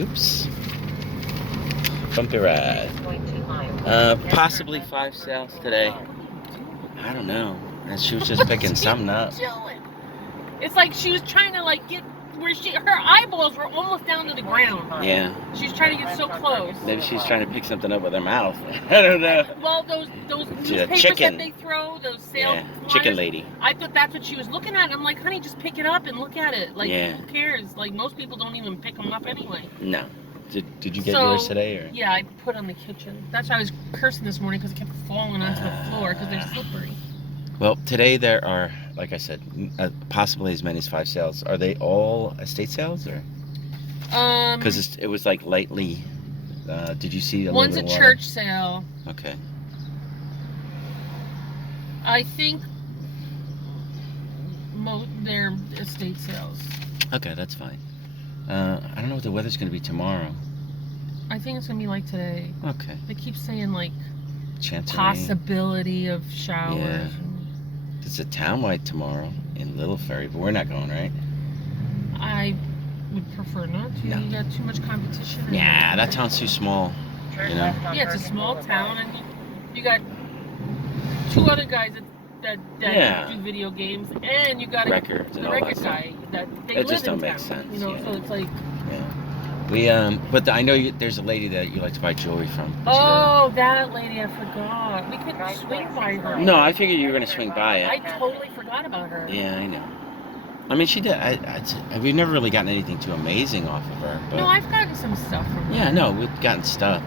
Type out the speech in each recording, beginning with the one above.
Oops. Bumpy ride. Possibly 5 sales today. I don't know. And she was just picking something up. It's like she was trying to like get where her eyeballs were almost down to the ground. Yeah. She's trying to get so close. Maybe she's trying to pick something up with her mouth. I don't know. Well, those newspapers that they throw, those sale flyers, chicken lady. I thought that's what she was looking at. And I'm like, honey, just pick it up and look at it. Like, who cares? Like, most people don't even pick them up anyway. No. Did you get yours today? Or? Yeah, I put on the kitchen. That's why I was cursing this morning because it kept falling onto the floor because they're slippery. Well, today there are, like I said, possibly as many as 5 sales. Are they all estate sales or? Because it was like lightly. Did you see? One's a church sale. Okay. I think they're estate sales. Okay, that's fine. I don't know what the weather's going to be tomorrow. I think it's going to be like today. Okay. They keep saying like chance possibility of showers. Yeah. It's a Townwide tomorrow in Little Ferry, but we're not going, right? I would prefer not to. No. You got too much competition. Yeah, that town's too small. You know? Yeah, it's a small town, and you got 2 other guys that do video games, and you got the record guy that they live just in don't town. make sense. You know, so it's like. Yeah. But I know there's a lady that you like to buy jewelry from. Oh, that lady, I forgot. We couldn't swing by her. No, I figured you were going to swing by it. I totally forgot about her. Yeah, I know. I mean, she did. We've never really gotten anything too amazing off of her. But, no, I've gotten some stuff from her. Yeah, no, we've gotten stuff.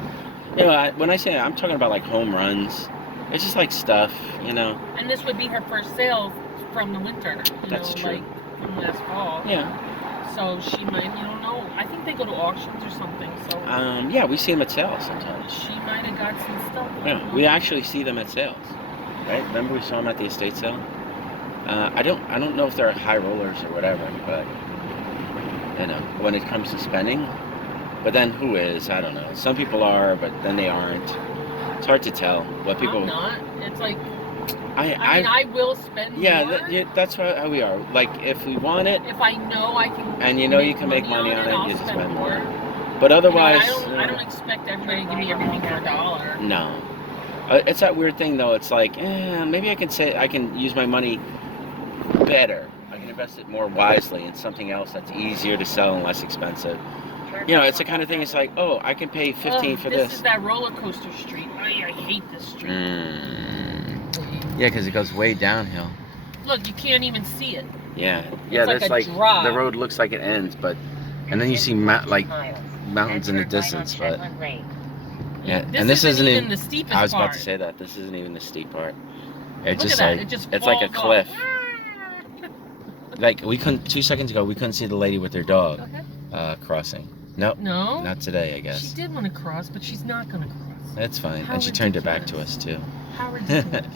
You know, when I say I'm talking about like home runs, it's just like stuff, you know. And this would be her first sale from the winter. That's true. Like from last fall. Yeah. So she might, you don't know. I think they go to auctions or something. So. Yeah, we see them at sales sometimes. She might have got some stuff. Yeah, we actually see them at sales, right? Remember we saw them at the estate sale. I don't know if they're high rollers or whatever, but you know, when it comes to spending. But then who is? I don't know. Some people are, but then they aren't. It's hard to tell what people. I'm not. It's like. I mean, I will spend more. Yeah, that's how we are. Like, if we want it... If I know I can... And you know you can make money on it, you just spend more. But But otherwise... I don't expect everybody to give me everything for $1. No. It's that weird thing, though. It's like, maybe I can use my money better. I can invest it more wisely in something else that's easier to sell and less expensive. You know, it's the kind of thing, it's like, oh, I can pay $15 for this. This is that roller coaster street. I hate this street. Yeah, because it goes way downhill. Look, you can't even see it. Yeah, it's like the road looks like it ends, and then you see mountains in the distance, but yeah, and this isn't even the steepest part. I was about to say that this isn't even the steep part. It's it's like a cliff. Like 2 seconds ago, we couldn't see the lady with her dog crossing. No, not today, I guess. She did want to cross, but she's not going to cross. That's fine, and she turned it back to us too. How ridiculous.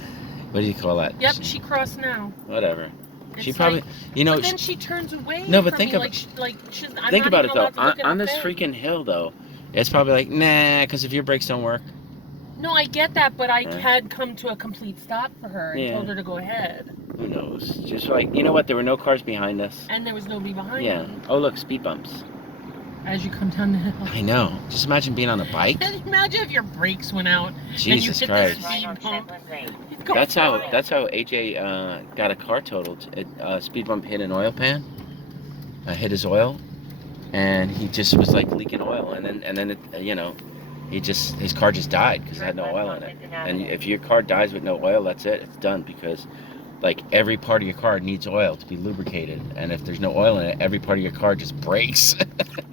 What do you call that? Yep, she crossed now. Whatever. It's she probably, you know. But then she turns away. No, but from think me, think about it though. On this freaking hill though, it's probably like, nah, because if your brakes don't work. No, I get that, but I had come to a complete stop for her and told her to go ahead. Who knows? Just like, you know what? There were no cars behind us. And there was nobody behind me. Yeah. Oh, look, speed bumps. As you come down the hill. I know. Just imagine being on a bike. Imagine if your brakes went out. Jesus and you hit Christ. The speed bump. That's how AJ got a car totaled. Speed bump hit an oil pan. Hit his oil, and he just was like leaking oil, and then it, you know, his car just died because it had no oil in it. And if your car dies with no oil, that's it. It's done, because like every part of your car needs oil to be lubricated, and if there's no oil in it, every part of your car just breaks.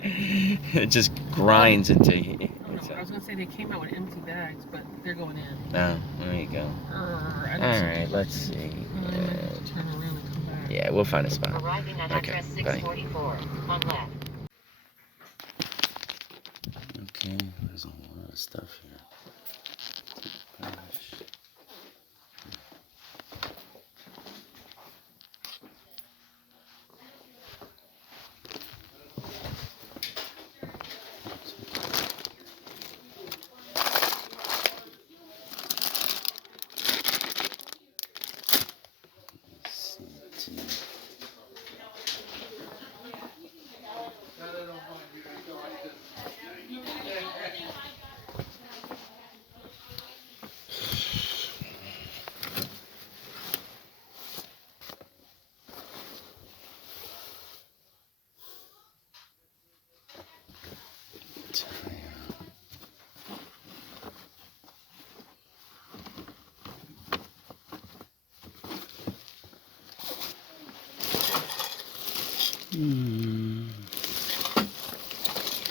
It just grinds into. I was gonna say they came out with empty bags, but they're going in. Oh, there you go. Alright, let's see. Turn around and come back. Yeah, we'll find a spot. Arriving at address 644 on left. Okay, there's a lot of stuff here. Gosh.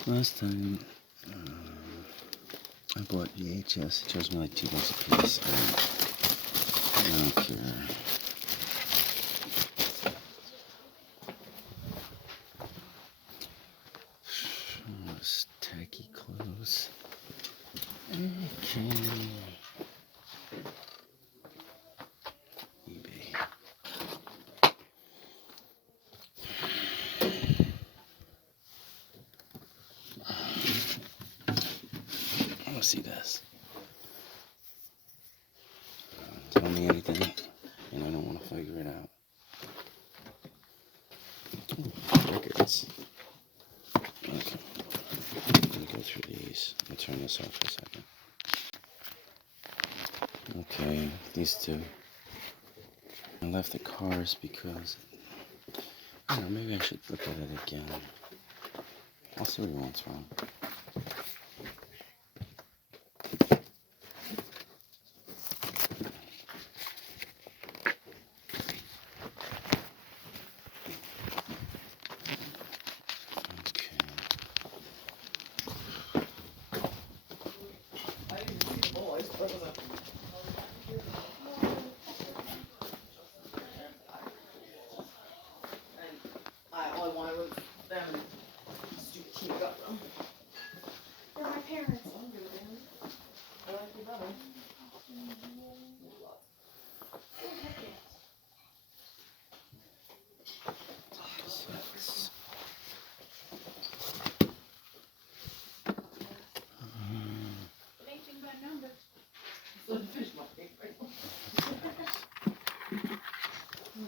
Last time I bought VHS. It charged me like $2 a piece. I don't care. Those tacky clothes. Okay. eBay. I want to see this. Tell me anything, and I don't want to figure it out. Ooh, records. Okay. Let me go through these. I'll turn this off for a second. Okay, these two. I left the cars because, I don't know, maybe I should look at it again. I'll see what he wants wrong.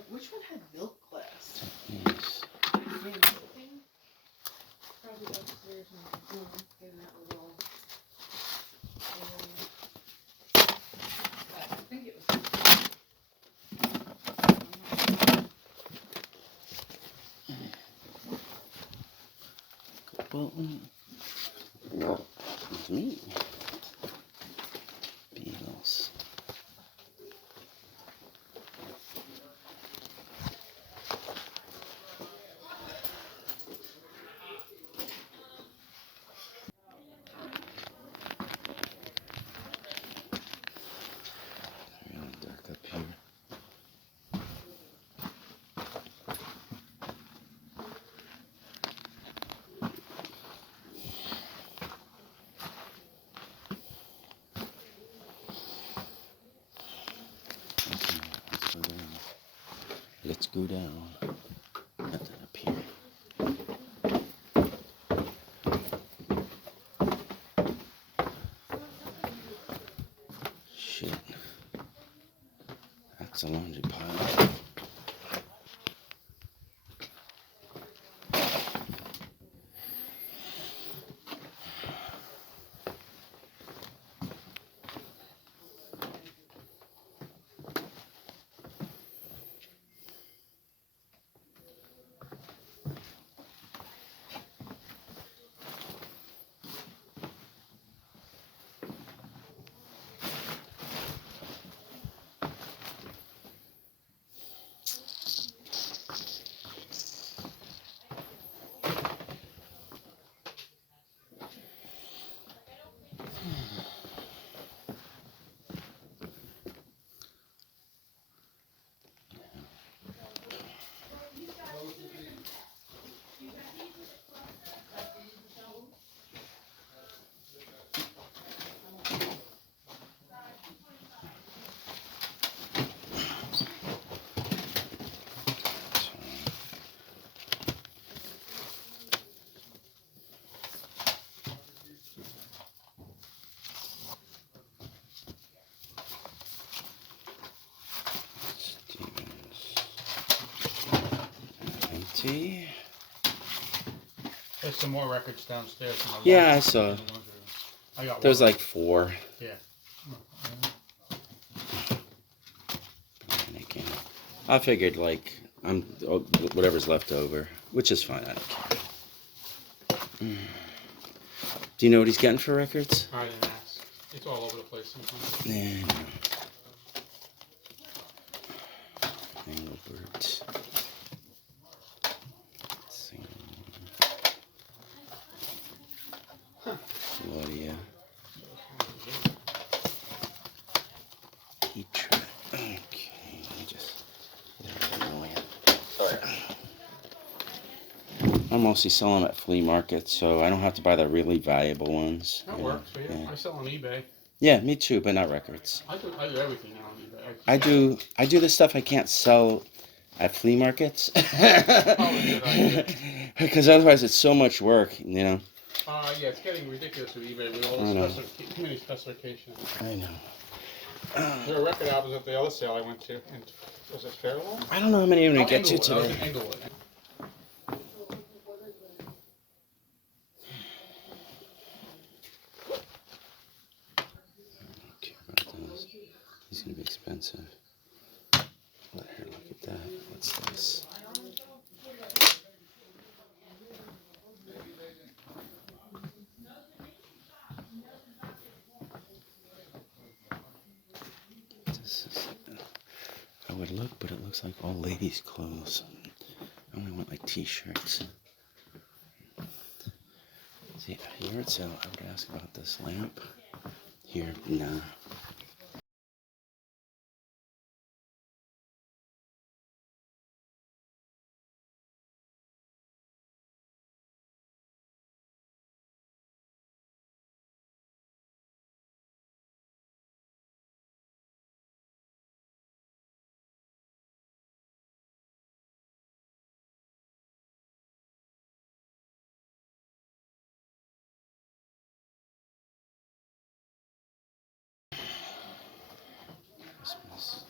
Which one had milk glass? Yes. Probably upstairs in that little I think it was. Well, it's me. Beagles. Really dark up here. Let's go down. Nothing up here. Shit. That's a laundry pile. Empty. There's some more records downstairs. In the Yeah, laundry- I saw. in the laundry room. I got There's one. like 4. Yeah. I figured like whatever's left over, which is fine. I don't care. Do you know what he's getting for records? I didn't ask. It's all over the place sometimes. Yeah, I know. Engelbert. Claudia. Petra. Okay, let me just. Sorry. I mostly sell them at flea markets, so I don't have to buy the really valuable ones. That works. Yeah. I sell on eBay. Yeah, me too, but not records. I do everything now on eBay. I do the stuff I can't sell at flea markets. Because otherwise it's so much work, you know. Yeah, it's getting ridiculous with eBay with all the too many specifications. I know. There are record albums at the other sale I went to. And was it Fairlawn? I don't know how many I'm going to get to today. I was in Englewood. He's going to be expensive. But here, look at that. What's this? I would look, but it looks like all ladies' clothes. I only want like t-shirts. See, here it's I would ask about this lamp. Here, nah. Christmas.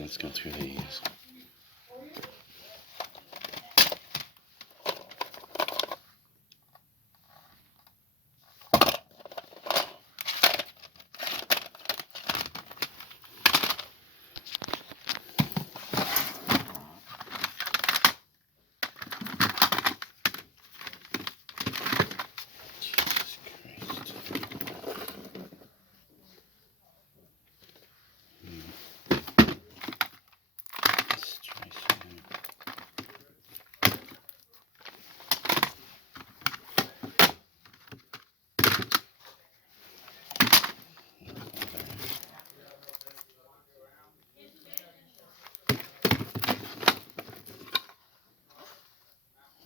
Let's go through these.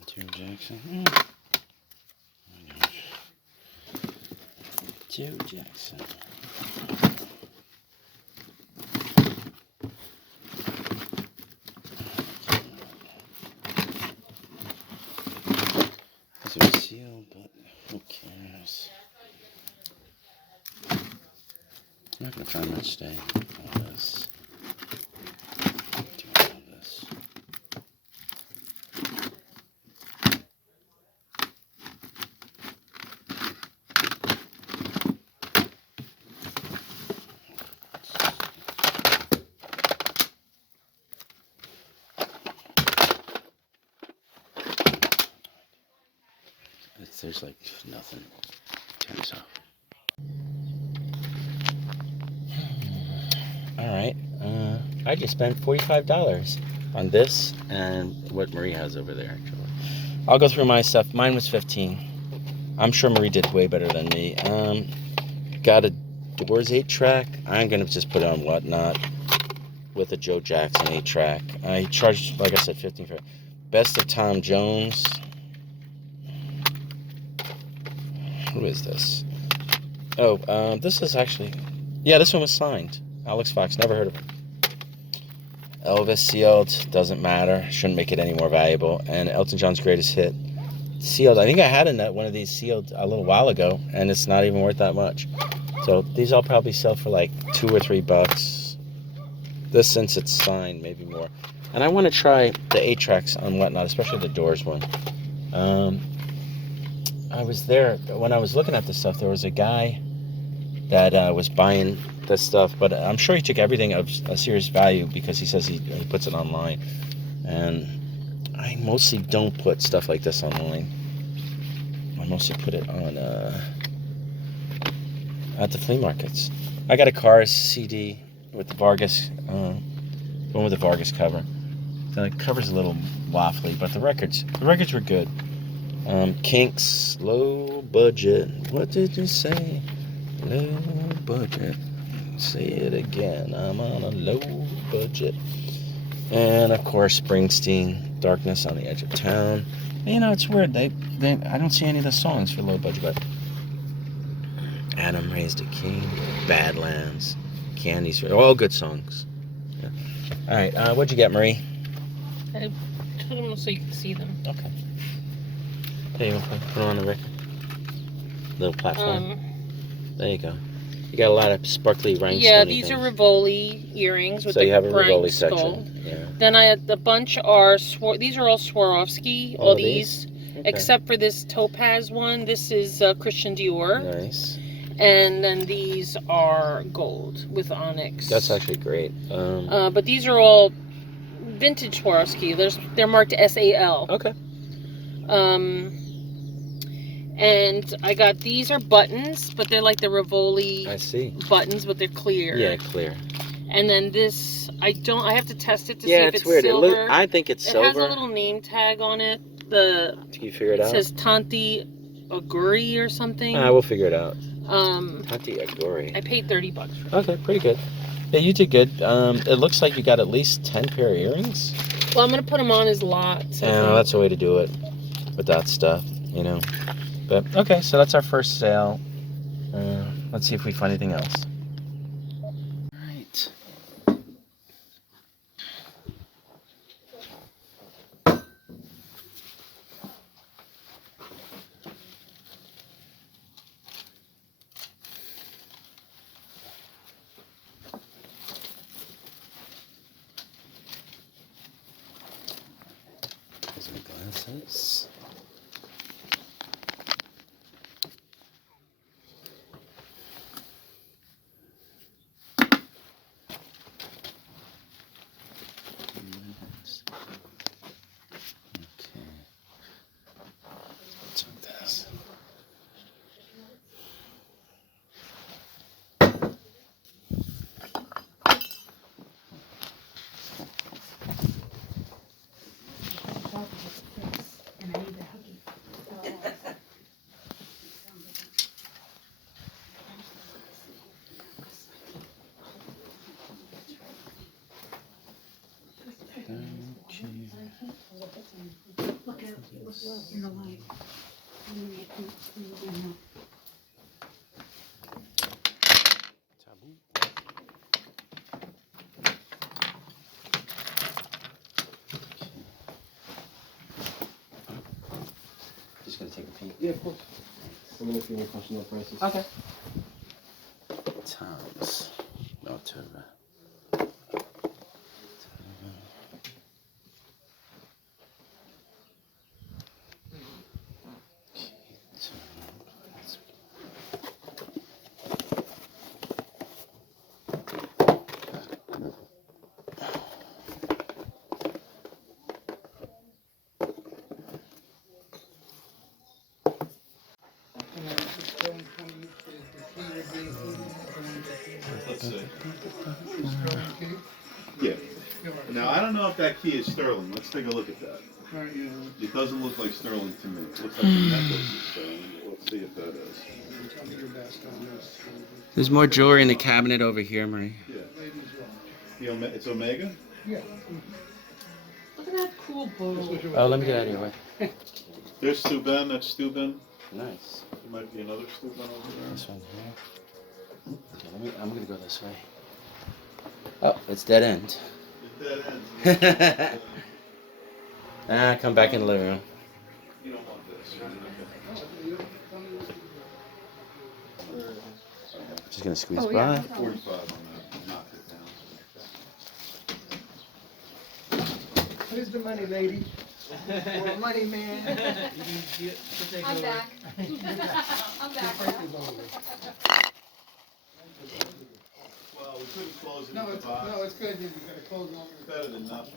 Joe Jackson. Joe Jackson. These are sealed, but who cares? I'm not going to find much today. All this. Do all this. There's like nothing. Turn this off. All right. I just spent $45 on this and what Marie has over there, actually. I'll go through my stuff. Mine was 15. I'm sure Marie did way better than me. Got a Doors 8-track. I'm going to just put it on Whatnot with a Joe Jackson 8-track. I charged, like I said, 15 for it. Best of Tom Jones. Who is this? Oh, this is actually... Yeah, this one was signed. Alex Fox, never heard of him. Elvis sealed, doesn't matter. Shouldn't make it any more valuable. And Elton John's greatest hit. Sealed. I think I had one of these sealed a little while ago, and it's not even worth that much. So these I'll probably sell for like $2 or $3. This, since it's signed, maybe more. And I want to try the 8-tracks on Whatnot, especially the Doors one. I was there when I was looking at this stuff. There was a guy that was buying this stuff, but I'm sure he took everything of a serious value because he says he puts it online. And I mostly don't put stuff like this online. I mostly put it on at the flea markets. I got a Cars CD with the Vargas, one with the Vargas cover. The cover's a little waffly, but the records were good. Kinks, low budget. What did you say? Low budget. Say it again. I'm on a low budget. And of course, Springsteen, Darkness on the Edge of Town. You know, it's weird. I don't see any of the songs for low budget, but Adam Raised a King, Badlands, Candy's, all good songs. Yeah. All right, what'd you get, Marie? I put them so you can see them. Okay. There you go. Put them on the record. Little platform. There you go. You got a lot of sparkly rhinestone. Yeah, these are Rivoli earrings with so the you have a Rivoli skull. section. Yeah. Then I had the bunch are these are all Swarovski. All these, okay. except for this topaz one. This is Christian Dior. Nice. And then these are gold with onyx. That's actually great. But these are all vintage Swarovski. They're marked SAL. Okay. And I got these are buttons, but they're like the Rivoli buttons, but they're clear. Yeah, clear. And then this, I have to test it to see if it's weird. silver. I think it's silver. It has a little name tag on it. Can you figure it out? It says Tanti Aguri or something. We'll figure it out. Tanti Aguri. I paid $30 for it. Okay, pretty good. Yeah, you did good. It looks like you got at least 10 pair of earrings. Well, I'm going to put them on as lots. Yeah, that's the way to do it with that stuff, you know. But, okay, so that's our first sale. Let's see if we find anything else. All right. Here's my glasses. Look out in the light. Just gonna take a peek. Yeah, of course. Let me know if you have any questions on prices. Okay. Tom's. Not too bad. Yeah. Now, I don't know if that key is sterling. Let's take a look at that. Right, yeah. It doesn't look like sterling to me. It looks like the necklace is sterling. Let's see if that is. Tell me your best on this. There's more jewelry in the cabinet over here, Marie. Yeah. Ladies watch. It's Omega? Yeah. Look at that cool bowl. Oh, let me get out of your way. There's Steuben. That's Steuben. Nice. There might be another Steuben over there. This one here. Okay, I'm gonna go this way. Oh, it's dead end. It's dead end. Come back in the living room. You don't want this. Just gonna squeeze Oh, by. yeah. 45 on that. Knock it down. Here's the money, lady. More money, man. I'm back. I'm back. Well, we couldn't close it No, in the it's, box. no, it's good. You gotta close it on. It's better than nothing.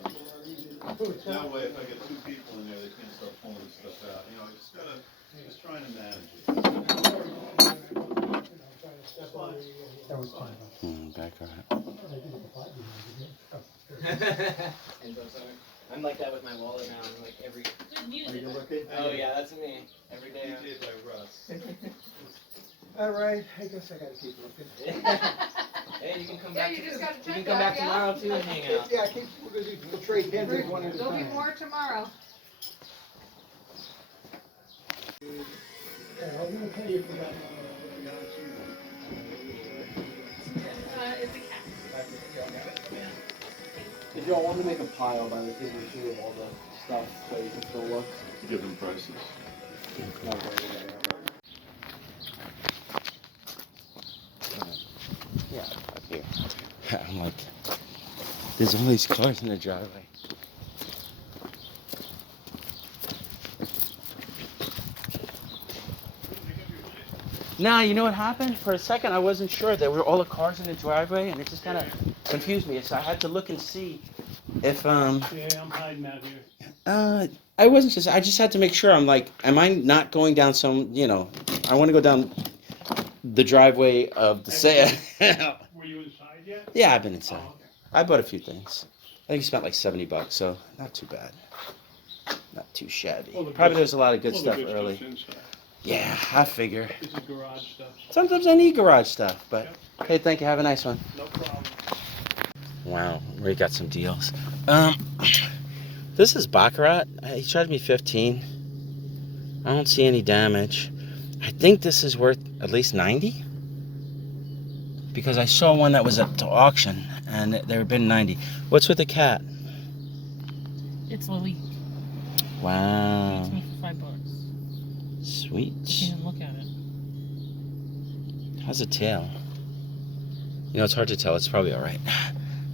That way, if I get two people in there, they can't start pulling stuff out. You know, I just gotta, just trying to manage it. Baccarat. I'm like that with my wallet now. I'm like every. Good music. Are you looking? Oh yeah, that's me. Every day. DJ by Russ. All right, I guess I gotta keep looking. Hey, you can come Yeah, back. you just gotta You check can come back that, yeah? tomorrow too and hang out. Yeah, I keep, we'll trade hands with one at a There'll be time. more tomorrow. Yeah, I'm gonna pay you for that. It's a cat. If y'all want to make a pile by the table too of all the stuff so you can still look. Give them prices. Yeah, up here. I'm like, there's all these cars in the driveway. Nah, you know what happened? For a second, I wasn't sure. There were all the cars in the driveway, and it just kind of confused me. So I had to look and see if Yeah, I'm hiding out here. I wasn't just. I just had to make sure. I'm like, am I not going down some? You know, I want to go down the driveway of the sale. Were you inside yet? Yeah, I've been inside. Oh, okay. I bought a few things. I think I spent like $70, so not too bad. Not too shabby. All the Probably good- there's a lot of good all the stuff early. stuff's inside. Yeah, I figure. This is garage stuff. Sometimes I need garage stuff, but hey, thank you. Have a nice one. No problem. Wow, we got some deals. This is Baccarat. He charged me $15. I don't see any damage. I think this is worth at least $90 because I saw one that was up to auction and there had been $90. What's with the cat? It's Lalique. Wow, It's me for $5. sweet. You can't even look at it. How's the tail? You know, it's hard to tell. It's probably all right.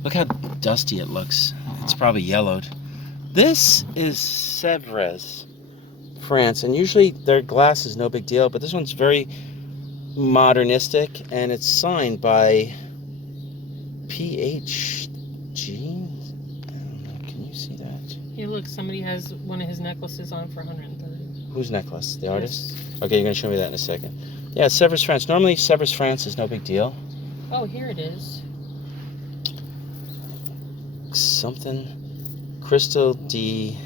Look how dusty it looks. It's probably yellowed. This is Sevres, France, and usually their glass is no big deal, but this one's very modernistic, and it's signed by PHG. I don't know. Can you see that? Here, look, somebody has one of his necklaces on for 130. Whose necklace? The artist? Okay, you're gonna show me that in a second. Yeah, it's Sevres, France. Normally, Sevres, France is no big deal. Oh, here it is. Something Crystal D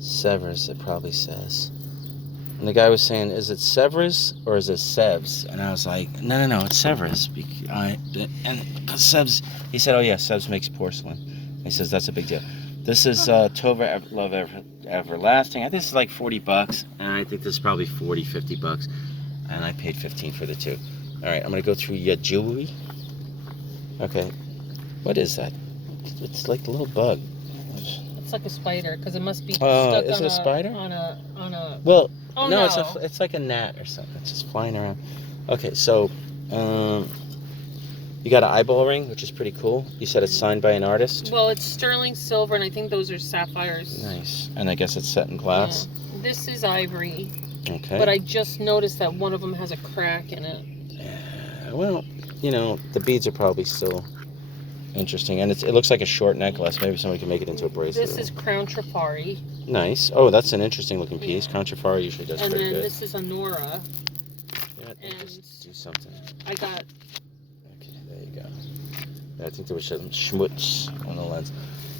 Sevres, it probably says. And the guy was saying, is it Sevres or is it Sevres? And I was like, no, it's Sevres. And Sevres, he said, oh yeah, Sevres makes porcelain. He says that's a big deal. This is Tova Love Everlasting. I think this is like $40, and I think this is probably $50. And I paid $15 for the two. All right, I'm gonna go through your jewelry. Okay, what is that? It's like a little bug. It's like a spider, because it must be Oh, stuck is on it a spider? On a. Well, Oh, no, no. it's like a gnat or something. It's just flying around. Okay, so you got an eyeball ring, which is pretty cool. You said it's signed by an artist. Well, it's sterling silver, and I think those are sapphires. Nice, and I guess it's set in glass. Yeah. This is ivory, Okay. but I just noticed that one of them has a crack in it. Yeah, well, you know, the beads are probably still interesting, and it looks like a short necklace. Maybe somebody can make it into a bracelet. This is Crown Trifari. Nice. Oh, that's an interesting looking piece. Crown Trifari usually does And pretty then good. this is Honora. Yeah, and- just do something. I got Okay, there you go. I think there was some schmutz on the lens.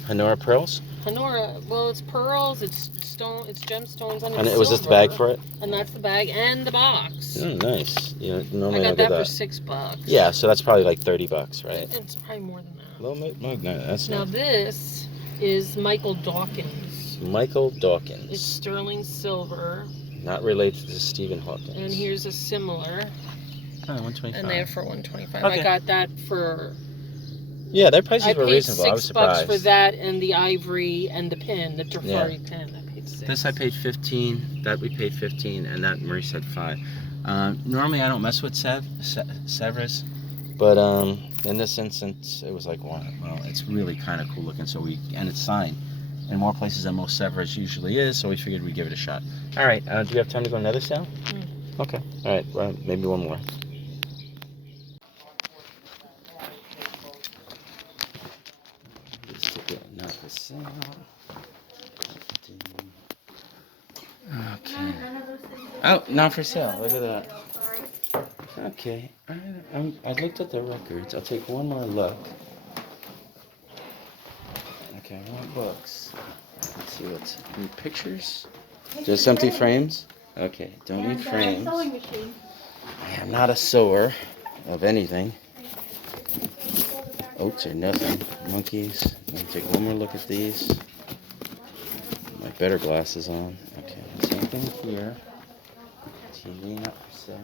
Honora pearls? Honora, well, it's pearls, it's stone, it's gemstones, and it's And it was just the silver. bag for it? And that's the bag and the box. Oh, nice. You normally I don't got get that for $6. Yeah, so that's probably like $30, right? It's probably more than that. Well, no, that's Now nice. this is Michael Dawkins. Michael Dawkins. It's sterling silver. Not related to Stephen Hawkins. And here's a similar. Oh, 125. And they're for $125. Okay. I got that for. Yeah, their prices were paid reasonable. I was $6 surprised. for that and the ivory and the pin, the Trifari pin. I paid $6. This I paid 15. That we paid 15, and that Marie said 5. Normally I don't mess with Sevres, but in this instance it was like, wow, well, it's really kind of cool looking. And it's signed in more places than most Sevres usually is, so we figured we'd give it a shot. All right, do you have time to go another sale? Okay. All right. Well, maybe one more. Not for sale. Okay. Oh, not for sale. Look at that. Okay. I looked at the records. I'll take one more look. Okay, I want books. Let's see what's. Need pictures? Just empty frames? Okay, don't need frames. I am not a sewer of anything. Oats or nothing. Monkeys. Let me take one more look at these. My better glasses on. Okay, same thing here. TV not for sale.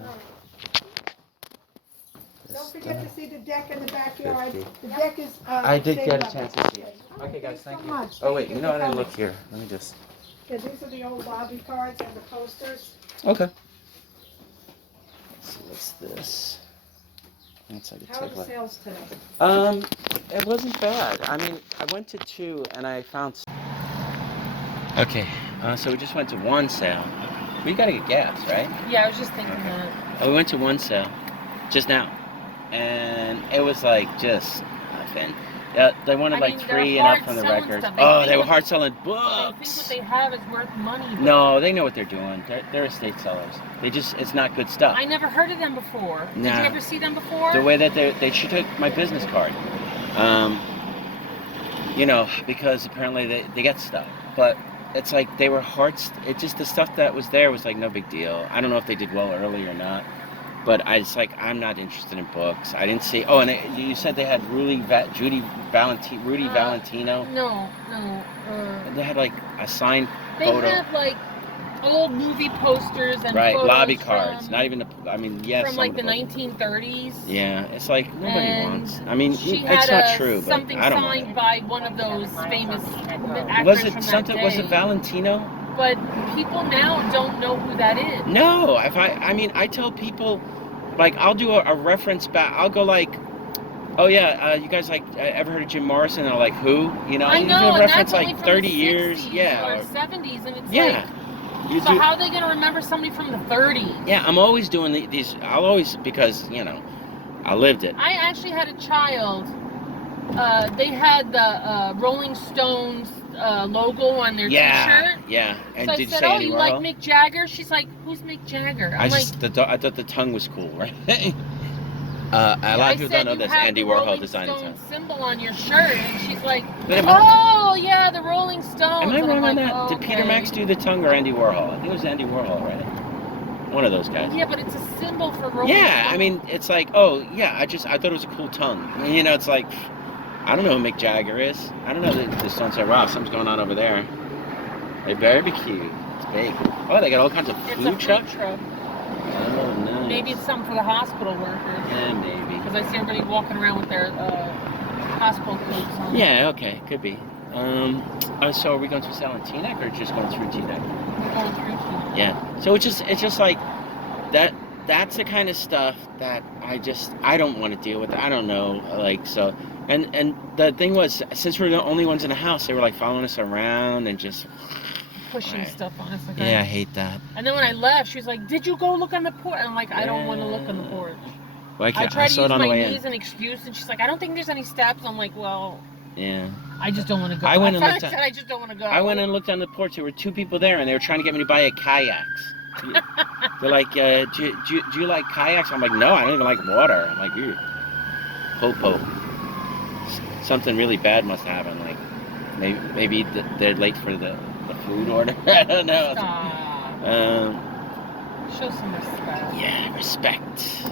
Don't forget to see the deck in the backyard. 50. The deck is. I did saved get a up. chance to see it. Okay, guys, thank so you. much. Oh, wait, Thank you know what? I for didn't look coming. here. Let me just. Yeah, these are the old lobby cards and the posters. Okay. Let's see, what's this? That's like a How are the tickler. sales today? It wasn't bad. I mean, I went to 2 and I found. Okay, so we just went to 1 sale. We gotta get gas, right? Yeah, I was just thinking that. We went to 1 sale just now, and it was like just nothing. Yeah, they wanted like 3 and up from the records. Oh, they were hard selling I think books. what they have is worth money. but No, they know what they're doing. They're estate sellers. It's not good stuff. I never heard of them before. Did you Nah. ever see them before? The way that she took my business card, because apparently they get stuff, but it's like they were it just the stuff that was there was like no big deal. I don't know if they did well early or not, but I'm not interested in books. I didn't see. Oh, and you said they had Rudy Valentino. No. They had like a signed They photo. have like old movie posters and Right, photos lobby cards. from, Not even. Yes. from some like of the them. 1930s. Yeah, it's like nobody And wants. I mean, She it's had not true, but something I don't want signed it. by one of those famous actors Was it from something? that Was day. it Valentino? But people now don't know who that is. No. I tell people, like, I'll do a reference back. I'll go like, oh yeah, you guys like ever heard of Jim Morrison? And they're like, who? You know, I you know, do a and reference that's only like from 30 the years, 60s yeah, or 70s, and it's yeah. You like, so do, how are they gonna remember somebody from the 30s? yeah, I'm always doing these. I'll always because I lived it. I actually had a child. They had the Rolling Stones logo on their T-shirt. Yeah. And So I did you said, say "Oh, Andy you Warhol? like Mick Jagger?" She's like, "Who's Mick Jagger?" I'm I thought the tongue was cool, right? A lot I of people said, don't know "You this. have Andy the Warhol Rolling designed the Stone tongue. symbol on your shirt," and she's like, Wait a minute. "Oh yeah, the Rolling Stones." Am I And I'm wrong on like, that? "Oh, Did Peter okay." Max do the tongue or Andy Warhol? I think it was Andy Warhol, right? One of those guys. Yeah, but it's a symbol for Rolling Yeah, Stone. I mean, it's like, oh, yeah, I thought it was a cool tongue. It's like, I don't know who Mick Jagger is. I don't know the Stones say, wow, something's going on over there. They better be cute. It's big. Oh, they got all kinds of It's food a trucks? food truck. Oh, nice. Maybe it's something for the hospital workers. Yeah, maybe. Because I see everybody walking around with their hospital coats on. Yeah, okay, could be. So are we going through selling Teaneck or just going through Teaneck? We're going through to. Yeah. So it's just like that's the kind of stuff that I don't want to deal with. I don't know, like, so and the thing was, since we're the only ones in the house, they were like following us around and just Pushing right. stuff on us. Like Yeah, I hate that. And then when I left, she was like, "Did you go look on the porch?" I'm like, "I don't want to look on the porch." Well, I I tried to saw use it on the my way knee in. as an excuse, and she's like, "I don't think there's any steps." I'm like, "Well, Yeah. I just don't want to go." I went and finally looked at- said, "I just don't want to go." I went and looked on the porch. There were 2 people there, and they were trying to get me to buy a kayaks. They're like, do you like kayaks? I'm like, no, I don't even like water. I'm like, ew. Popo. something really bad must happen. Like maybe they're late for the food order. I don't know. Stop. Show some respect. Yeah, respect.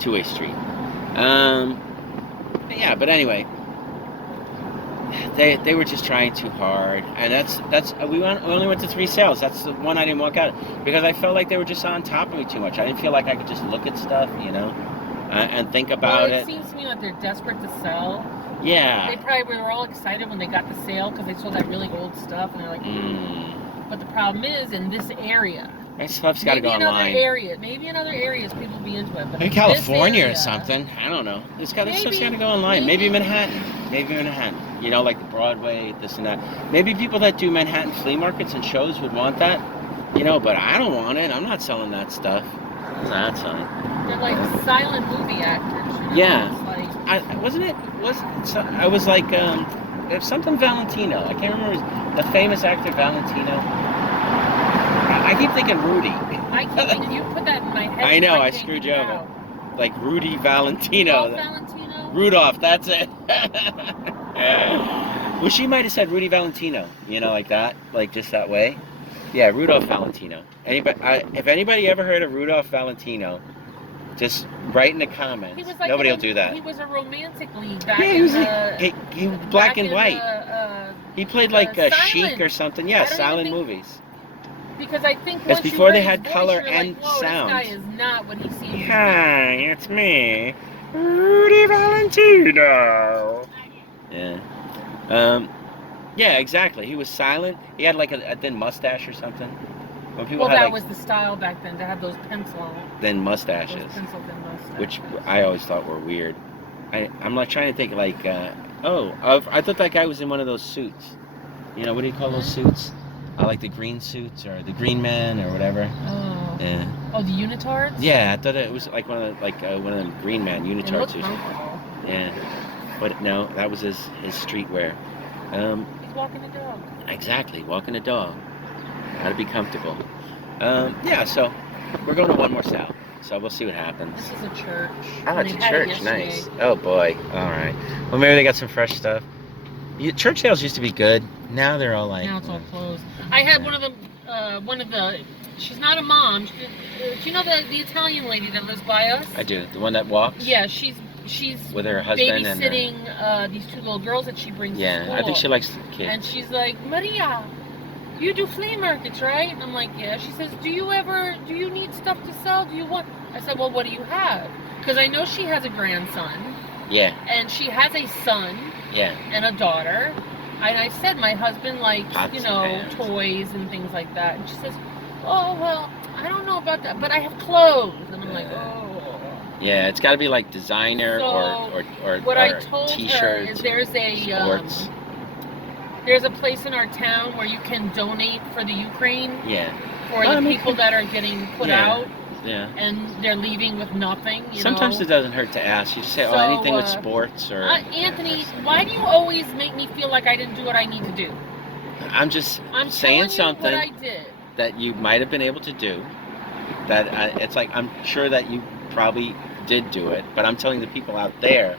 Two-way street. Yeah, but anyway, they were just trying too hard, and we only went to 3 sales. That's the one I didn't walk out because I felt like they were just on top of me too much. I didn't feel like I could just look at stuff, you know, and think about it. It seems to me like they're desperate to sell. Yeah. They probably were all excited when they got the sale because they saw that really old stuff, and they're like, But the problem is, in this area, that stuff's got to go online. Maybe in other areas people will be into it. But in California or something, I don't know. This stuff's got to go online. Maybe Manhattan. You know, like the Broadway, this and that. Maybe people that do Manhattan flea markets and shows would want that. You know, but I don't want it. I'm not selling that stuff. What's that sign? They're like silent movie actors. You know? Yeah. It's like, I was like, there's something Valentino. I can't remember the famous actor Valentino. I keep thinking Rudy. I keep thinking, you put that in my head. I know, I screwed you over. Like Rudy Valentino. Valentino? Rudolph, that's it. Well, she might have said Rudy Valentino, you know, like that, like just that way. Yeah, Rudolph Valentino. If anybody ever heard of Rudolph Valentino, just write in the comments. Like Nobody will do that. He was a romantic lead back he was black and white. He played like a Chic or something. Yeah, silent movies. Because I think that's before they had color and sound. This guy is not what he seems. Hi, it's me, Rudy Valentino. Yeah. Yeah, exactly. He was silent. He had like a thin mustache or something. When people had, that was the style back then. To have those thin mustaches, which I always thought were weird. I'm like trying to think like, I thought that guy was in one of those suits. You know, what do you call those suits? Like the green suits or the green man or whatever. Oh. Yeah. Oh, the unitards? Yeah, I thought it was like one of them green man unitards or something. Yeah. But no, that was his streetwear. He's walking a dog. Exactly, walking a dog. Gotta be comfortable. Yeah, so we're going to one more sale. So we'll see what happens. This is a church. Oh, it's a church. Nice. Oh boy. All right. Well, maybe they got some fresh stuff. Church sales used to be good. Now they're all like. Now it's all closed. I had one of the. She's not a mom. Do you know the Italian lady that lives by us? I do. The one that walks. Yeah, she's with her husband babysitting these 2 little girls that she brings. Yeah, to school. I think she likes the kids. And she's like, Maria, you do flea markets, right? I'm like, yeah. She says, do you need stuff to sell? Do you want? I said, well, what do you have? Because I know she has a grandson. Yeah. And she has a son. Yeah. And a daughter. And I said, my husband likes, toys and things like that. And she says, oh, well, I don't know about that, but I have clothes. And I'm like, oh. Yeah, it's got to be like designer or what I told t-shirts. Her is there's a place in our town where you can donate for the Ukraine. Yeah. For the people that are getting put out. Yeah. And they're leaving with nothing. Sometimes it doesn't hurt to ask. You just say, anything with sports or. Anthony, why do you always make me feel like I didn't do what I need to do? I'm saying something what I did. That you might have been able to do. That it's like I'm sure that you probably did do it, but I'm telling the people out there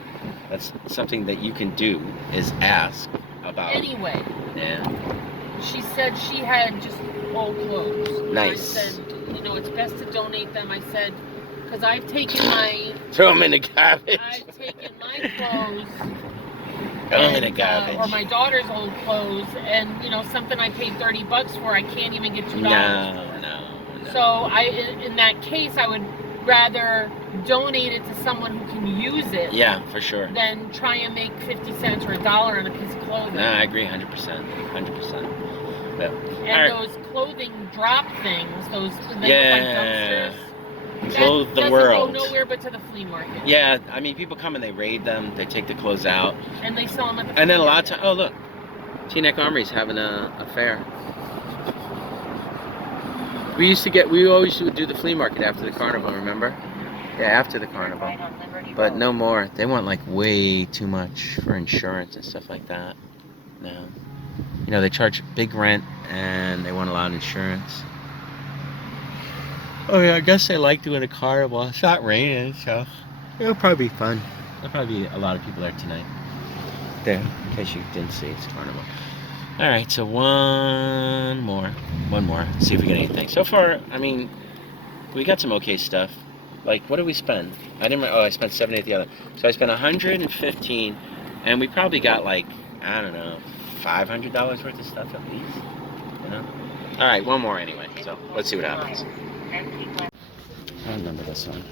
that's something that you can do is ask about. Anyway. Yeah. She said she had just old clothes. Nice. I said, it's best to donate them. I said, because I've taken my... Throw them in the garbage. I've taken my clothes. Throw them in the garbage. Or my daughter's old clothes, and, something I paid $30 for, I can't even get $2 for. No. So, in that case, I would rather donate it to someone who can use it. Yeah, for sure. Than try and make 50 cents or $1 on a piece of clothing. No, I agree 100%. 100%. But, those clothing drop things, they look like dumpsters. Clothe the That world. doesn't go nowhere but to the flea market. Yeah, I mean, people come and they raid them, they take the clothes out. And they sell them at the And then a lot of times, oh look, T-Neck Armory's having a fair. We always would do the flea market after the carnival, remember? Yeah, after the carnival. But no more. They want like way too much for insurance and stuff like that. No. They charge big rent and they want a lot of insurance. Oh yeah, I guess they like doing a carnival. It's not raining, so it'll probably be fun. There'll probably be a lot of people there tonight. There, in case you didn't see, it's Carnival. All right, so one more. See if we get anything. So far, I mean, we got some okay stuff. Like, what did we spend? I spent 70 at the other. So I spent 115, and we probably got like, I don't know, $500 worth of stuff at least. You know? All right, one more anyway. So let's see what happens. I remember this one.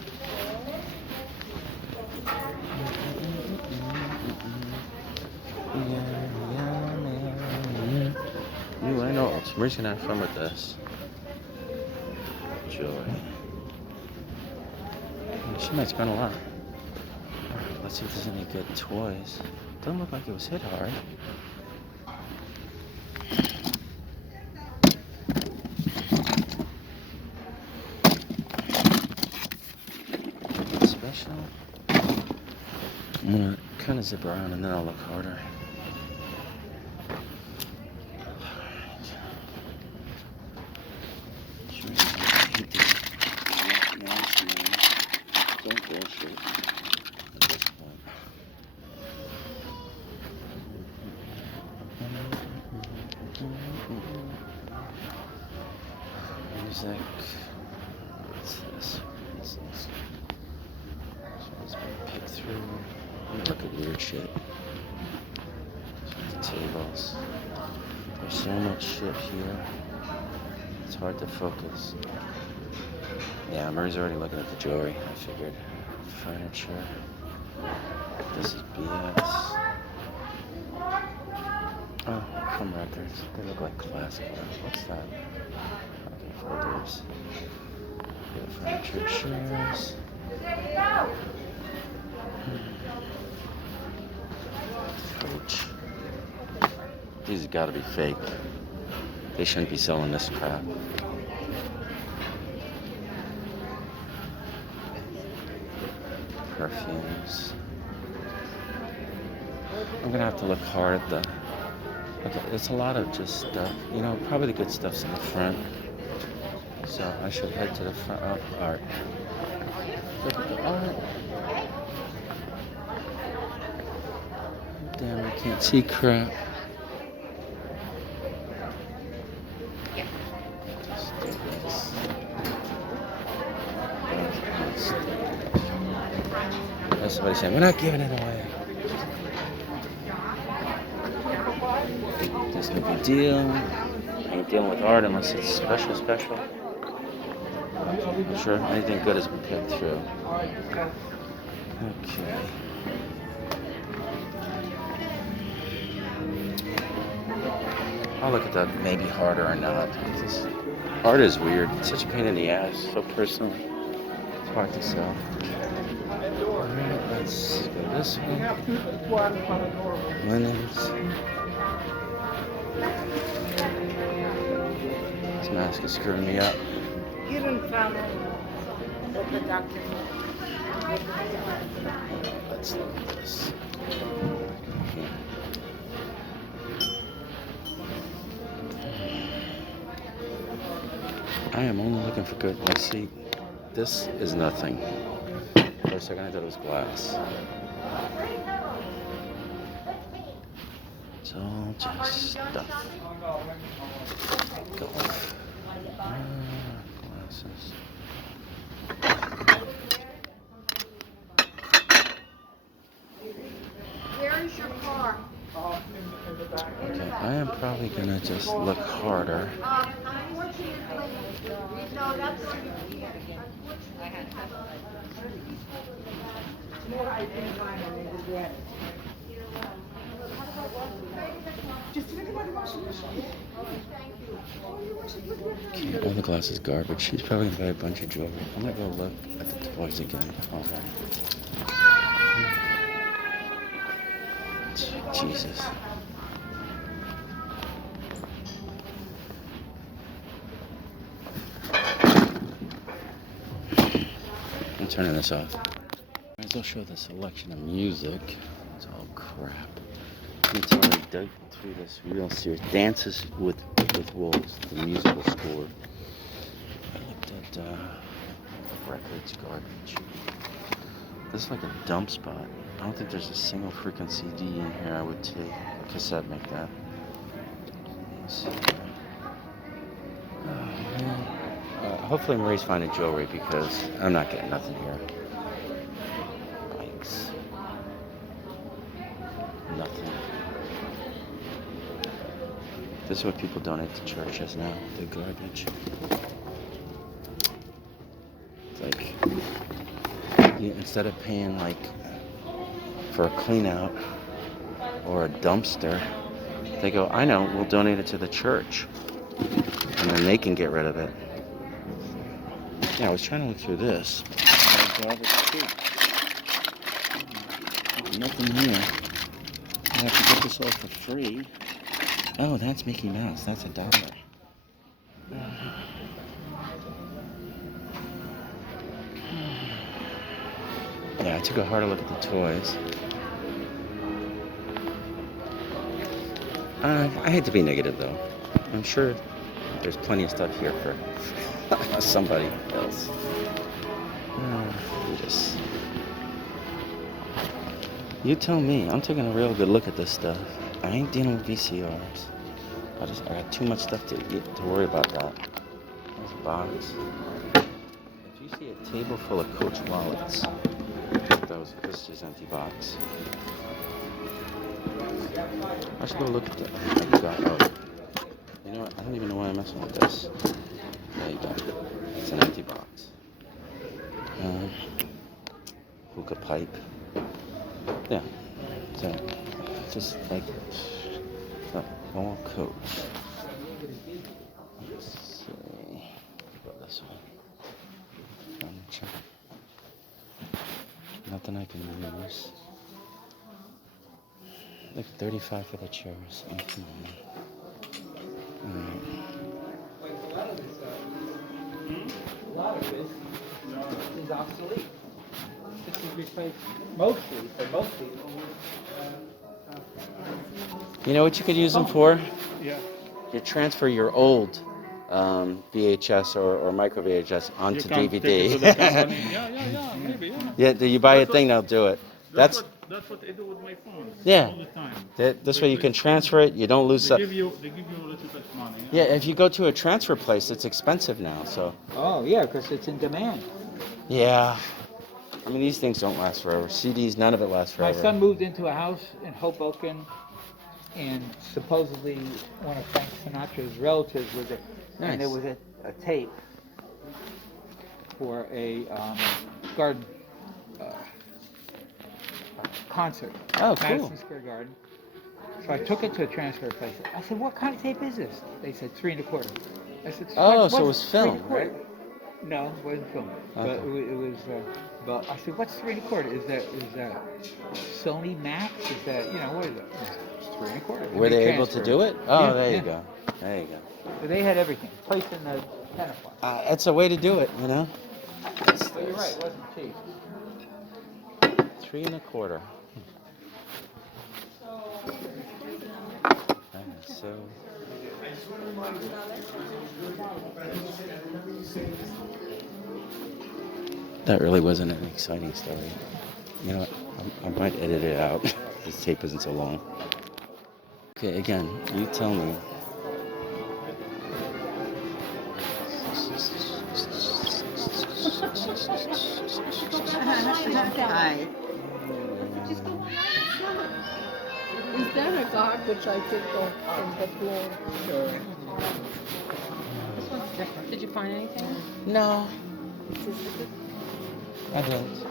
Ooh, I know. We're gonna have fun with this. Joy. She might spend a lot. Alright, let's see if there's any good toys. Doesn't look like it was hit hard. Special. I'm gonna kind of zip around and then I'll look harder. Don't bullshit at this point. Music. What's this? What's this? It's been picked through. Look at weird shit. The tables. There's so much shit here. It's hard to focus. Yeah, Murray's already looking at the jewelry, I figured. Furniture. This is BS. Oh, from records. They look like classic. What's that? Okay, folders. Furniture chairs. Coach. These have got to be fake. They shouldn't be selling this crap. Perfumes. I'm gonna have to look hard at the. Okay, it's a lot of just stuff. You know, probably the good stuff's in the front. So I should head to the front. Oh, art. Look at the art. Damn, I can't see crap. There's somebody saying, we're not giving it away. There's no big deal. I ain't dealing with art unless it's special. I'm sure anything good has been picked through. Okay. I'll look at that maybe harder or not. This art is weird. It's such a pain in the ass. So personal. It's hard to sell. Alright, let's go this way. Linens. This mask is screwing me up. You didn't found the doctor. Let's look at this. I am only looking for good. Let's see. This is nothing. For a second I thought it was glass. It's all just stuff. Golf. Glasses. Where is your car? Okay, I am probably gonna just look harder. Unfortunately, no, that's Okay, all the glass is garbage. She's probably gonna buy a bunch of jewelry. I'm gonna go look at the toys again. Hold on. Jesus. I'm turning this off. Might as well show the selection of music. It's all crap. It's already dug through this real serious. Dances with Wolves, the musical score. I looked at records, garbage. This is like a dump spot. I don't think there's a single freaking CD in here I would take. A cassette make that. Let's see. Hopefully Marie's finding jewelry because I'm not getting nothing here. Thanks. Nothing. This is what people donate to churches now. The garbage. It's like, instead of paying like for a clean out or a dumpster, they go, I know, we'll donate it to the church. And then they can get rid of it. Yeah, I was trying to look through this. Nothing here. I have to get this all for free. Oh, that's Mickey Mouse. That's $1. Yeah, I took a harder look at the toys. I hate to be negative, though. I'm sure there's plenty of stuff here for somebody else. You tell me. I'm taking a real good look at this stuff. I ain't dealing with VCRs. I got too much stuff to worry about that. There's a box. If you see a table full of Coach wallets, this is just empty box. I should go look at that. You know what? I don't even know why I'm messing with this. There you go. It's an empty box. Hookah pipe. Yeah. So, just like all Coach. Let's see. What this one? Furniture. Nothing I can use. Like 35 for the chairs. Oh, come on. Alright. A lot of this is obsolete. This is replaced mostly, for most people. You know what you could use them for? Yeah. You transfer your old VHS or micro VHS onto DVD. Yeah, maybe, yeah. Yeah, you buy a thing, they'll do it. That's what I do with my phone. Yeah. All the time. This way you can transfer it, you don't lose They stuff. give you a little bit of money. Yeah, if you go to a transfer place, it's expensive now, so. Oh, yeah, because it's in demand. Yeah. I mean, these things don't last forever. CDs, none of it lasts My forever. son moved into a house in Hoboken, and supposedly one of Frank Sinatra's relatives was there. Nice. And there was a tape for a garden concert. Oh, cool. Madison Square Garden. So I took it to a transfer place. I said, "What kind of tape is this?" They said 3 1/4. I said, Oh, "What's so it was 3 film, 1/4?" right? No, it wasn't film. But Okay. it was. But I said, "What's 3 1/4? Is that Sony Max? Is that what is it?" It's 3 1/4. Were they able to do it? Oh, Yeah, there yeah. you go. There you go. But they had everything placed in the tennis box. It's a way to do it, you know? But you're right, it wasn't cheap. 3 1/4. So. That really wasn't an exciting story. You know what? I might edit it out. This tape isn't so long. Okay, again, you tell me. Hi. Is that a dog which I picked up from the floor? Sure. This one's different. Did you find anything? No. I didn't.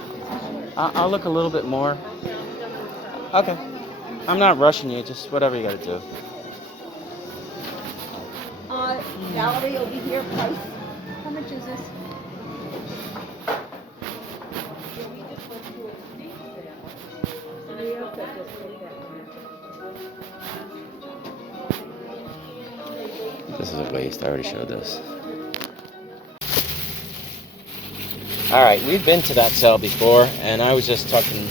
I'll look a little bit more. Okay. I'm not rushing you, just whatever you gotta do. Gallery over here, price. How much is this? This is a waste. I already showed this. All right, we've been to that sale before, and I was just talking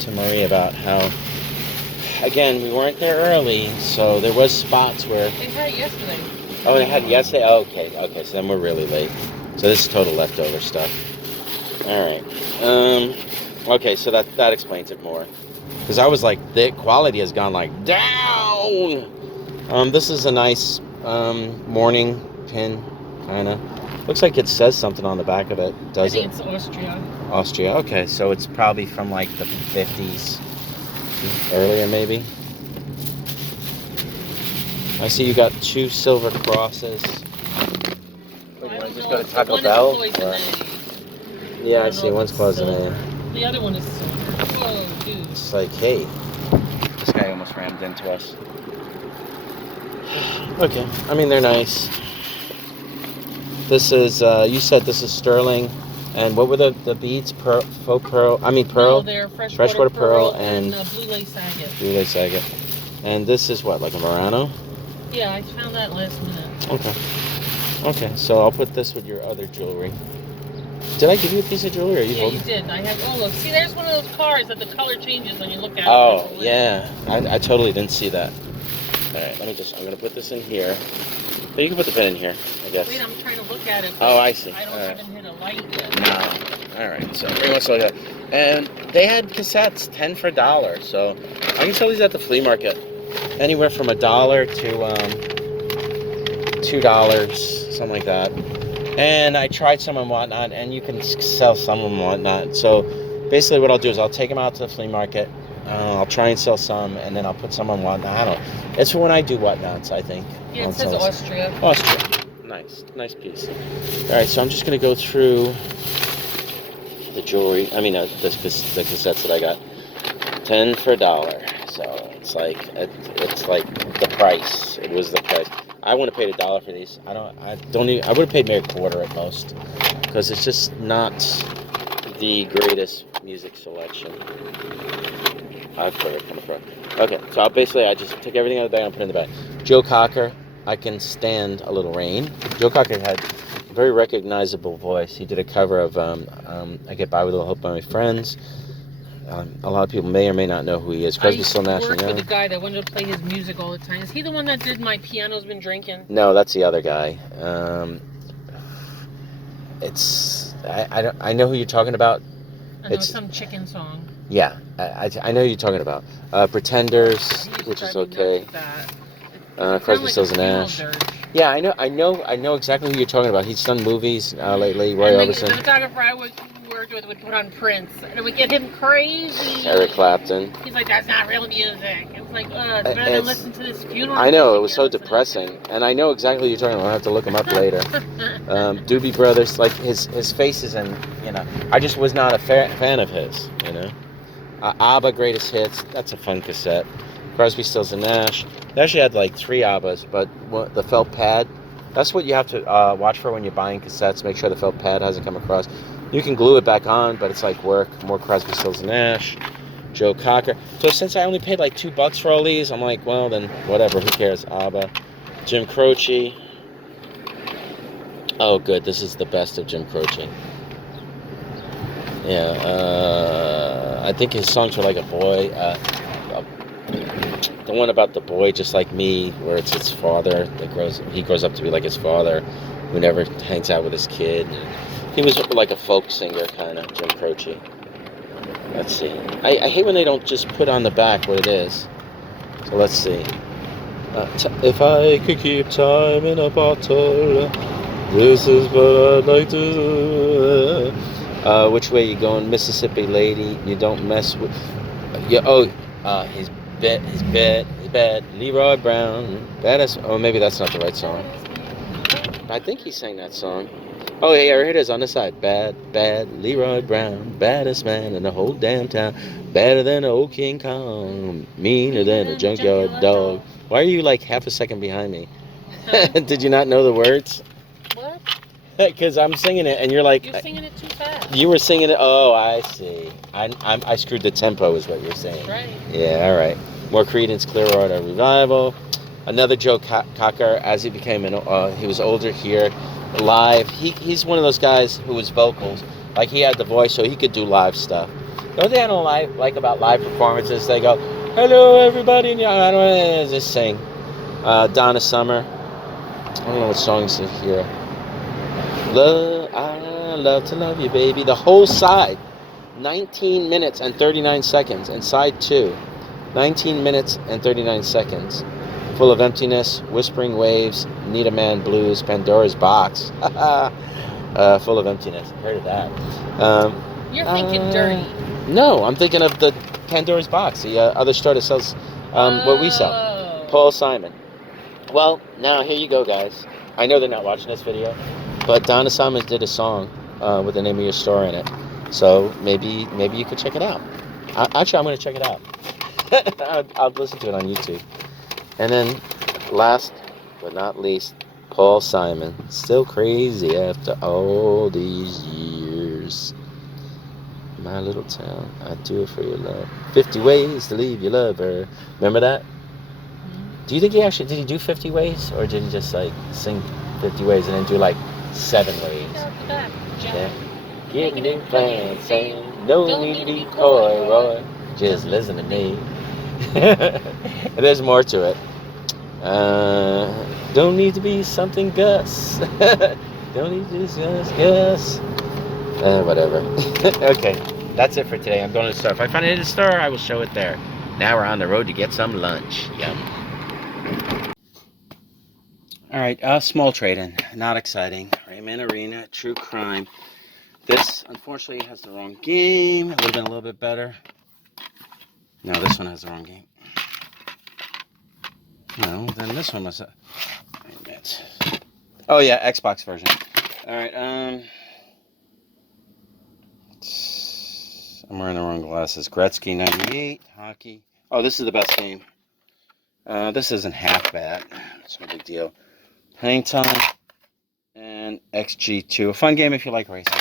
to Marie about how, again, we weren't there early, so there was spots where. They had it yesterday. Oh, they had yesterday. Oh, okay, so then we're really late. So this is total leftover stuff. All right. Okay, so that explains it more. Because I was like, the quality has gone like down. This is a nice morning pin, kind of. Looks like it says something on the back of it. Does I it? think it's Austria. Austria. Okay, so it's probably from like the 50s, earlier maybe. I see you got 2 silver crosses. Wait, you want to just go to Taco Bell? Yeah, I see. One's closing in. The other one is silver. Whoa, dude. It's like, hey, this guy almost rammed into us. Okay, I mean, they're nice. This is, you said this is sterling. And what were the beads? Pearl, faux pearl? I mean, pearl? No, they're freshwater pearl and blue lace agate. Blue lace agate. And this is what, like a Murano? Yeah, I found that last minute. Okay. Okay, so I'll put this with your other jewelry. Did I give you a piece of jewelry? Or Yeah, you did. I have. Oh, look. See, there's one of those cards that the color changes when you look at it. Oh, yeah. I totally didn't see that. All right, I'm going to put this in here. But you can put the pen in here, I guess. Wait, I'm trying to look at it. Oh, I see. I haven't hit a light yet. No. All right, so pretty much like that. And they had cassettes, 10 for $1. So I can sell these at the flea market. Anywhere from $1 to $2, something like that. And I tried some and whatnot, and you can sell some and whatnot. So basically what I'll do is I'll take them out to the flea market. I'll try and sell some, and then I'll put some on whatnot. I don't know. It's for when I do whatnots, I think. Yeah, it says Austria. Austria. Nice piece. All right, so I'm just going to go through the jewelry. I mean, the cassettes that I got. 10 for $1. So it's like the price. It was the price. I wouldn't have paid $1 for these. I would have paid maybe a quarter at most, because it's just not the greatest music selection. I've put it from the front. Okay, so I just took everything out of the bag and put it in the bag. Joe Cocker, I Can Stand a Little Rain. Joe Cocker had a very recognizable voice. He did a cover of I Get By With a Little Help by My Friends. A lot of people may or may not know who he is. Crosby, Still, Nash & Young. I worked with a guy that wanted to play his music all the time. Is he the one that did My Piano's Been Drinking? No, that's the other guy. I know who you're talking about. I know, it's some chicken song. Yeah, I know who you're talking about. Pretenders, which is okay. Crosby, Stills, Nash. Yeah, I know exactly who you're talking about. He's done movies lately. Roy Orbison. The photographer I worked with would put on Prince, and it would get him crazy. Eric Clapton. He's like, that's not real music. It's like, it's better than listen to this funeral. I know, it was so depressing, and I know exactly who you're talking about. I'll have to look him up later. Doobie Brothers, like his faces, and I just was not a fan of his. ABBA Greatest Hits. That's a fun cassette. Crosby, Stills, and Nash. They actually had like 3 ABBAs, but the felt pad. That's what you have to watch for when you're buying cassettes. Make sure the felt pad hasn't come across. You can glue it back on, but it's like work. More Crosby, Stills, and Nash. Joe Cocker. So since I only paid like $2 for all these, I'm like, well, then whatever. Who cares? ABBA. Jim Croce. Oh, good. This is the best of Jim Croce. Yeah. I think his songs were like a boy. The one about the boy just like me, where it's his father that he grows up to be like his father, who never hangs out with his kid. He was like a folk singer, kind of, Jim Croce. Let's see. I hate when they don't just put on the back what it is. So let's see. If I could keep time in a bottle, this is what I'd like to do. Which way you going? Mississippi Lady, you don't mess with... his bed, Leroy Brown, baddest... Oh, maybe that's not the right song. I think he sang that song. Oh, yeah, here it is on the side. Bad, Leroy Brown, baddest man in the whole damn town. Better than old King Kong, meaner than a junkyard dog. Why are you like half a second behind me? Did you not know the words? What? Because I'm singing it, and you're like... You're singing it too fast. You were singing it... Oh, I see. I screwed the tempo is what you're saying. Right. Yeah, all right. More Creedence Clearwater Revival. Another Joe Cocker, as he became he was older here, live. He's one of those guys who was vocals. Like, he had the voice, so he could do live stuff. The only thing I don't like about live performances, they go, hello, everybody, and I don't just sing. Donna Summer. I don't know what songs are here. I love to love you, baby. The whole side. 19 minutes and 39 seconds. And side 2, 19 minutes and 39 seconds. Full of emptiness, whispering waves, Need a Man blues, Pandora's box. Full of emptiness. Heard of that. You're thinking dirty. No, I'm thinking of the Pandora's box, the other store that sells what we sell. Oh. Paul Simon. Well, now here you go, guys. I know they're not watching this video, but Donna Summers did a song with the name of your store in it. So maybe you could check it out. Actually, I'm going to check it out. I'll listen to it on YouTube. And then, last but not least, Paul Simon. Still crazy after all these years. My little town, I do it for your love. 50 ways to leave your lover. Remember that? Do you think did he do 50 ways? Or did he just like sing 50 ways and then do like 7 ways? Yeah. Getting in plans, saying, no need to be coy, Roy. Just listen to me. There's more to it. Don't need to be something Gus. Don't need to be Gus. Whatever. Okay, that's it for today. I'm going to the store. If I find it in the store, I will show it there. Now we're on the road to get some lunch. Yum. All right, small trading. Not exciting. Rayman Arena, True Crime. This, unfortunately, has the wrong game. It would have been a little bit better. No, this one has the wrong game. No, then this one must have... Wait a minute. Oh, yeah, Xbox version. All right, I'm wearing the wrong glasses. Gretzky 98, hockey. Oh, this is the best game. This isn't half bad. It's no big deal. Hang Time and XG2. A fun game if you like racing.